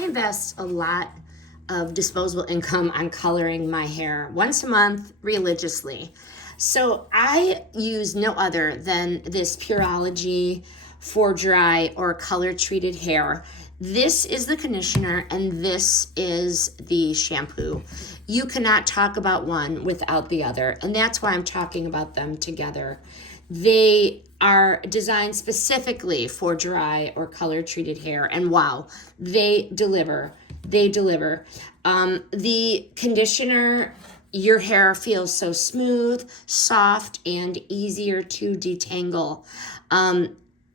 I invest a lot of disposable income on coloring my hair once a month religiously. So I use no other than this Pureology for dry or color treated hair. This is the conditioner and this is the shampoo. You cannot talk about one without the other, and that's why I'm talking about them together. They are designed specifically for dry or color treated hair, and wow, they deliver. They deliver. The conditioner, your hair feels so smooth, soft, and easier to detangle.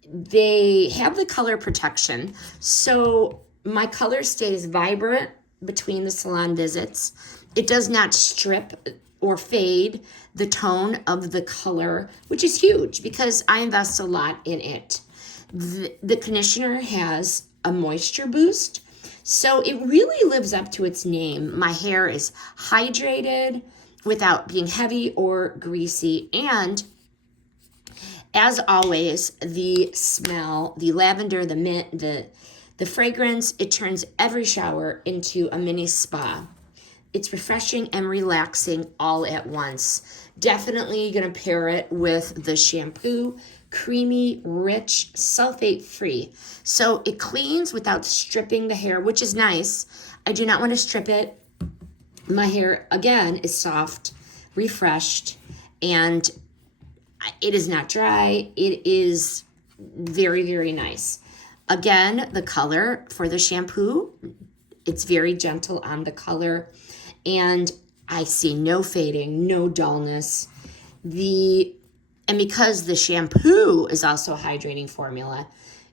They have the color protection, so my color stays vibrant between the salon visits. It does not strip or fade the tone of the color, which is huge because I invest a lot in it. The conditioner has a moisture boost, so it really lives up to its name. My hair is hydrated without being heavy or greasy, and as always, the smell, the lavender, the mint, the fragrance, it turns every shower into a mini spa. It's refreshing and relaxing all at once. Definitely gonna pair it with the shampoo, creamy, rich, sulfate-free. So it cleans without stripping the hair, which is nice. I do not want to strip it. My hair, again, is soft, refreshed, and it is not dry. It is very, very nice. Again, the color for the shampoo, it's very gentle on the color, and I see no fading, no dullness. And because the shampoo is also a hydrating formula,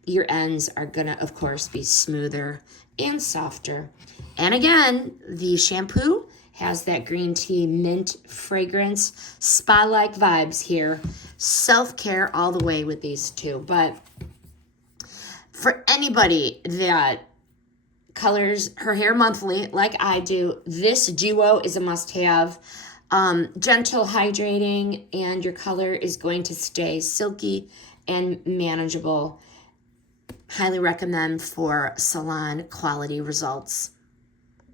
your ends are gonna, of course, be smoother and softer. And again, the shampoo has that green tea mint fragrance, spa-like vibes here. Self-care all the way with these two. But for anybody that colors her hair monthly like I do, this duo is a must-have. Gentle hydrating, and your color is going to stay silky and manageable. Highly recommend for salon quality results.